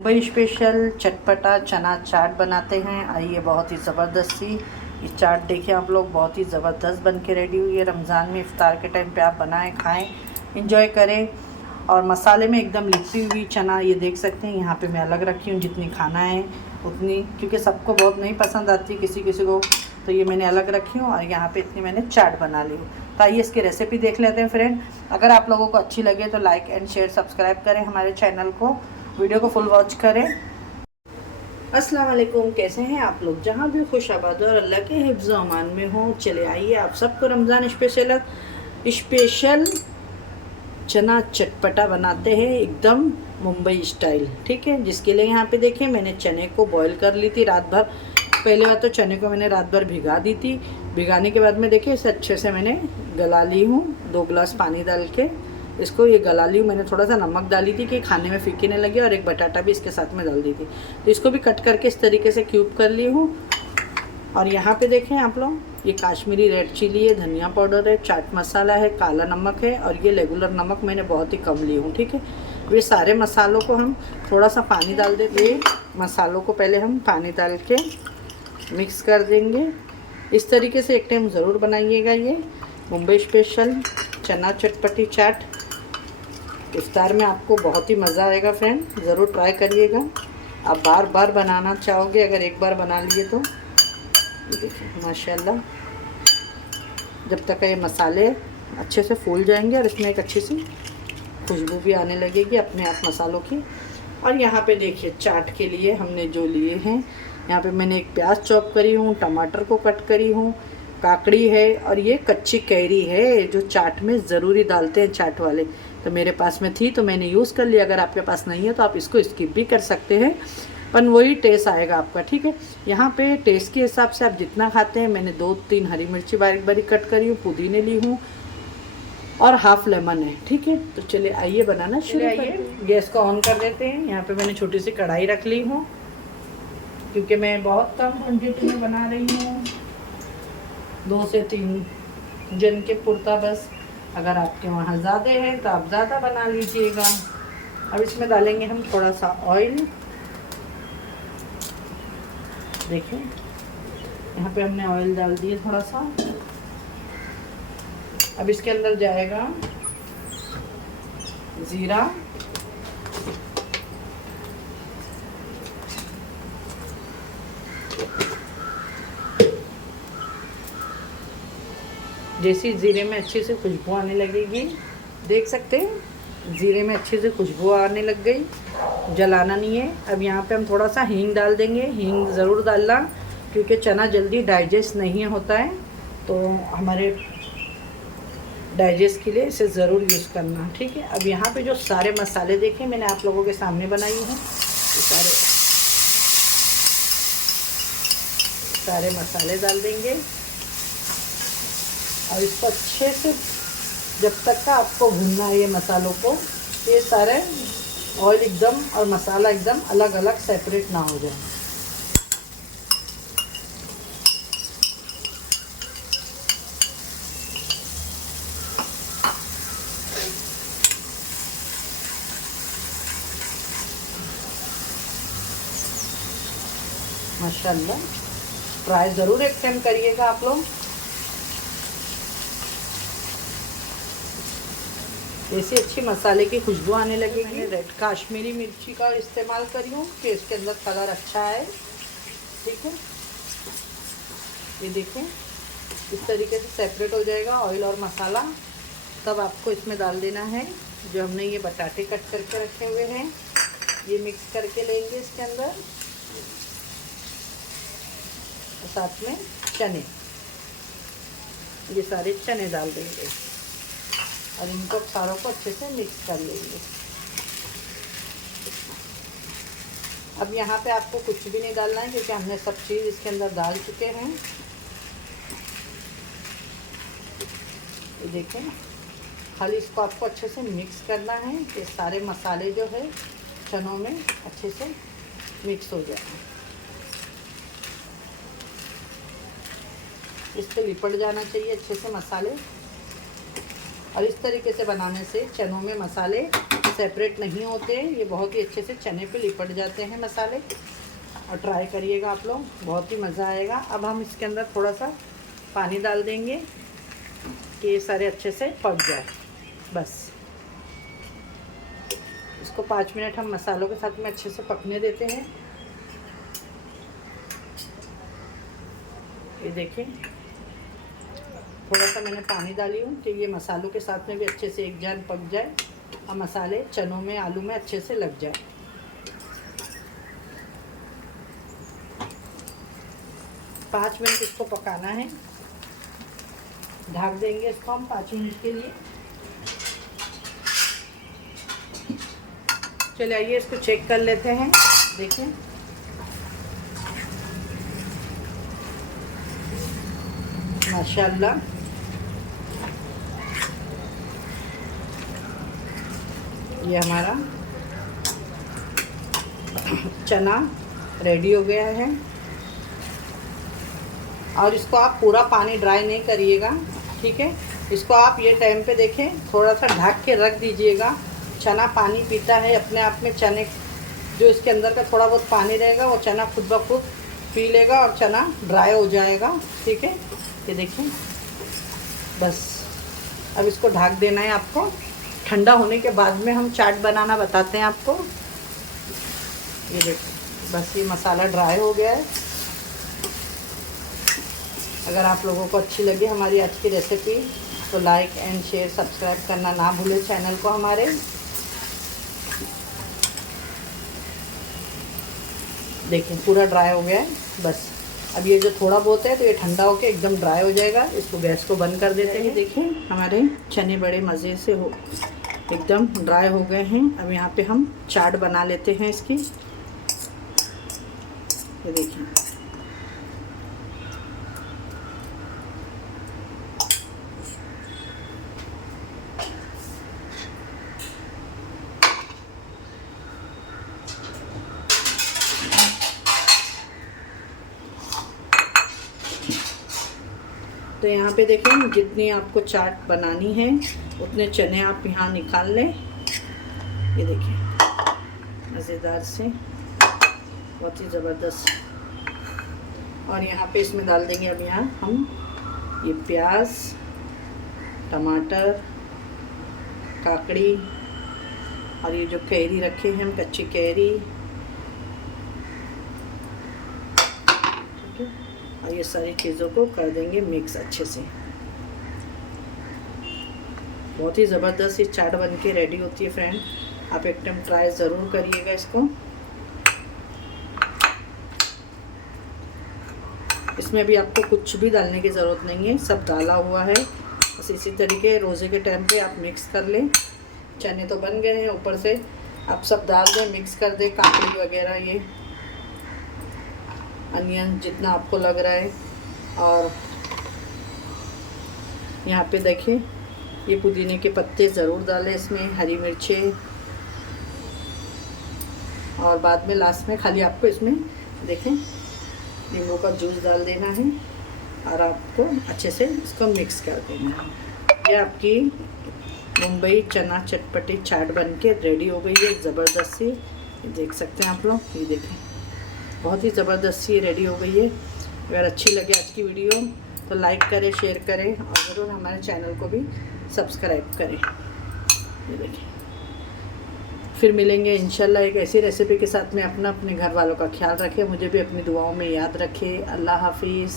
Mumbai special चटपटा चना चाट बनाते हैं। आइए, बहुत ही ज़बरदस्त सी ये चाट देखिए आप लोग, बहुत ही ज़बरदस्त बन के रेडी हुई है। रमज़ान में इफ्तार के टाइम पे आप बनाएं, खाएं, इंजॉय करें। और मसाले में एकदम लिपटी हुई चना ये देख सकते हैं। यहाँ पे मैं अलग रखी हूँ, जितनी खाना है उतनी, क्योंकि सबको बहुत नहीं पसंद आती किसी किसी को, तो ये मैंने अलग रखी हूँ। और यहाँ पे इतनी मैंने चाट बना ली हूँ। तो आइए इसकी रेसिपी देख लेते हैं फ्रेंड। अगर आप लोगों को अच्छी लगे तो लाइक एंड शेयर सब्सक्राइब करें हमारे चैनल को, वीडियो को फुल वॉच करें। अस्सलाम वालेकुम, कैसे हैं आप लोग? जहाँ भी खुश आबाद और अल्लाह के हिफ्ज़ व अमान में हो। चले आइए आप सबको रमज़ान स्पेशल चना चटपटा बनाते हैं, एकदम मुंबई स्टाइल। ठीक है, जिसके लिए यहाँ पे देखें मैंने चने को बॉईल कर ली थी रात भर। पहले बात तो चने को मैंने रात भर भिगा दी थी। भिगाने के बाद में देखिए इसे अच्छे से मैंने गला ली हूँ, 2 गिलास पानी डाल के इसको ये गला ली हूँ। मैंने थोड़ा सा नमक डाली थी कि खाने में फीकी नहीं लगे, और एक बटाटा भी इसके साथ में डाल दी थी। तो इसको भी कट करके इस तरीके से क्यूब कर ली हूँ। और यहाँ पे देखें आप लोग, ये काश्मीरी रेड चिली है, धनिया पाउडर है, चाट मसाला है, काला नमक है, और ये रेगुलर नमक मैंने बहुत ही कम ली हूँ। ठीक है, ये सारे मसालों को हम थोड़ा सा पानी डाल देते हैं। मसालों को पहले हम पानी डाल के मिक्स कर देंगे। इस तरीके से एक टाइम ज़रूर बनाइएगा ये मुंबई स्पेशल चना चटपटी चाट। इफ्तार में आपको बहुत ही मज़ा आएगा फ्रेंड, ज़रूर ट्राई करिएगा। आप बार बार बनाना चाहोगे अगर एक बार बना लिए तो। देखिए माशाल्लाह, जब तक ये मसाले अच्छे से फूल जाएंगे और इसमें एक अच्छी सी खुशबू भी आने लगेगी अपने आप मसालों की। और यहाँ पे देखिए चाट के लिए हमने जो लिए हैं, यहाँ पे मैंने एक प्याज चॉप करी हूँ, टमाटर को कट करी हूँ, काकड़ी है, और ये कच्ची कैरी है जो चाट में ज़रूरी डालते हैं चाट वाले। तो मेरे पास में थी तो मैंने यूज़ कर लिया। अगर आपके पास नहीं है तो आप इसको स्किप भी कर सकते हैं, पर वही टेस्ट आएगा आपका। ठीक है, यहाँ पे टेस्ट के हिसाब से आप जितना खाते हैं, मैंने 2-3 हरी मिर्ची बारीक बारीक कट करी हूँ, पुदीने ली हूँ, और हाफ लेमन है। ठीक है, तो चलिए आइए बनाना शुरू आइए। गैस को ऑन कर देते हैं। यहाँ पे मैंने छोटी सी कढ़ाई रख ली हूँ, क्योंकि मैं बहुत कम क्वान्टिटी में बना रही हूँ, 2 से 3 जन के पुरता बस। अगर आपके वहाँ ज़्यादा है तो आप ज़्यादा बना लीजिएगा। अब इसमें डालेंगे हम थोड़ा सा ऑयल। देखिए यहाँ पे हमने ऑयल डाल दिया थोड़ा सा। अब इसके अंदर जाएगा ज़ीरा, जैसे ज़ीरे में अच्छे से खुशबू आने लगेगी, देख सकते हैं ज़ीरे में अच्छे से खुशबू आने लग गई, जलाना नहीं है। अब यहाँ पे हम थोड़ा सा हींग डाल देंगे। हींग ज़रूर डालना, क्योंकि चना जल्दी डाइजेस्ट नहीं होता है, तो हमारे डाइजेस्ट के लिए इसे ज़रूर यूज़ करना। ठीक है, अब यहाँ पे जो सारे मसाले देखें मैंने आप लोगों के सामने बनाई हैं, सारे मसाले डाल देंगे। और इसको अच्छे से जब तक का आपको भूनना है ये मसालों को, ये सारे ऑयल एकदम और मसाला एकदम अलग अलग सेपरेट ना हो जाए। माशाल्लाह, ट्राई ज़रूर एक टाइम करिएगा आप लोग। ऐसी अच्छी मसाले की खुशबू आने लगेगी। मैंने रेड काश्मीरी मिर्ची का इस्तेमाल करी हूँ कि इसके अंदर कलर अच्छा है। ठीक है, ये देखें इस तरीके से सेपरेट हो जाएगा ऑयल और मसाला। तब आपको इसमें डाल देना है जो हमने ये बटाटे कट करके रखे हुए हैं, ये मिक्स करके लेंगे इसके अंदर, और साथ में चने, ये सारे चने डाल देंगे और इनको सारों को अच्छे से मिक्स कर लेंगे। अब यहाँ पे आपको कुछ भी नहीं डालना है, क्योंकि हमने सब चीज़ इसके अंदर डाल चुके हैं। ये देखें, खाली इसको आपको अच्छे से मिक्स करना है कि सारे मसाले जो है चनों में अच्छे से मिक्स हो जाए। इस पर लिपट जाना चाहिए अच्छे से मसाले, और इस तरीके से बनाने से चनों में मसाले सेपरेट नहीं होते, ये बहुत ही अच्छे से चने पे लिपट जाते हैं मसाले। और ट्राई करिएगा आप लोग, बहुत ही मज़ा आएगा। अब हम इसके अंदर थोड़ा सा पानी डाल देंगे कि ये सारे अच्छे से पक जाए। बस इसको 5 मिनट हम मसालों के साथ में अच्छे से पकने देते हैं। ये देखिए थोड़ा सा मैंने पानी डाली हूँ कि ये मसालों के साथ में भी अच्छे से एक जान पक जाए और मसाले चनों में आलू में अच्छे से लग जाए। पाँच मिनट इसको पकाना है, ढक देंगे इसको हम 5 मिनट के लिए। चलिए आइए इसको चेक कर लेते हैं। देखिए माशाल्लाह ये हमारा चना रेडी हो गया है। और इसको आप पूरा पानी ड्राई नहीं करिएगा, ठीक है। इसको आप ये टाइम पे देखें, थोड़ा सा ढक के रख दीजिएगा। चना पानी पीता है अपने आप में, चने जो इसके अंदर का थोड़ा बहुत पानी रहेगा वो चना खुद ब खुद पी लेगा और चना ड्राई हो जाएगा, ठीक है। ये देखिए बस अब इसको ढक देना है आपको। ठंडा होने के बाद में हम चाट बनाना बताते हैं आपको। ये देखिए बस ये मसाला ड्राई हो गया है। अगर आप लोगों को अच्छी लगी हमारी आज की रेसिपी तो लाइक एंड शेयर सब्सक्राइब करना ना भूलें चैनल को हमारे। देखिए पूरा ड्राई हो गया है। बस अब ये जो थोड़ा बहुत है तो ये ठंडा होके एकदम ड्राई हो जाएगा। इसको गैस को बंद कर देते हैं। देखिए हमारे चने बड़े मज़े से हो एकदम ड्राई हो गए हैं। अब यहाँ पे हम चाट बना लेते हैं इसकी। ये देखिए तो यहाँ पे देखें जितनी आपको चाट बनानी है उतने चने आप यहाँ निकाल लें। ये देखिए मज़ेदार से बहुत ही ज़बरदस्त। और यहाँ पे इसमें डाल देंगे अब यहाँ हम ये प्याज, टमाटर, काकड़ी और ये जो कैरी रखे हैं हम, कच्ची कैरी, ठीक है। और ये सारी चीज़ों को कर देंगे मिक्स अच्छे से। बहुत ही ज़बरदस्त ये चाट बन के रेडी होती है फ्रेंड। आप एक टाइम ट्राई ज़रूर करिएगा इसको। इसमें भी आपको कुछ भी डालने की ज़रूरत नहीं है, सब डाला हुआ है। बस इसी तरीके रोज़े के टाइम पे आप मिक्स कर लें। चने तो बन गए हैं, ऊपर से आप सब डाल दें, मिक्स कर दें, काकड़ी वगैरह, ये अनियन जितना आपको लग रहा है। और यहाँ पे देखिए ये पुदीने के पत्ते ज़रूर डालें इसमें, हरी मिर्चें, और बाद में लास्ट में खाली आपको इसमें देखें नींबू का जूस डाल देना है और आपको अच्छे से इसको मिक्स कर देना है। ये आपकी मुंबई चना चटपटी चाट बनके रेडी हो गई है ज़बरदस्त सी। देख सकते हैं आप लोग, ये देखें बहुत ही ज़बरदस्त सी रेडी हो गई है। अगर अच्छी लगे आज की वीडियो तो लाइक करें, शेयर करें और ज़रूर हमारे चैनल को भी सब्सक्राइब करें। ये देखिए फिर मिलेंगे इंशाल्लाह एक ऐसी रेसिपी के साथ में। अपने घर वालों का ख्याल रखें, मुझे भी अपनी दुआओं में याद रखें। अल्लाह हाफिज़।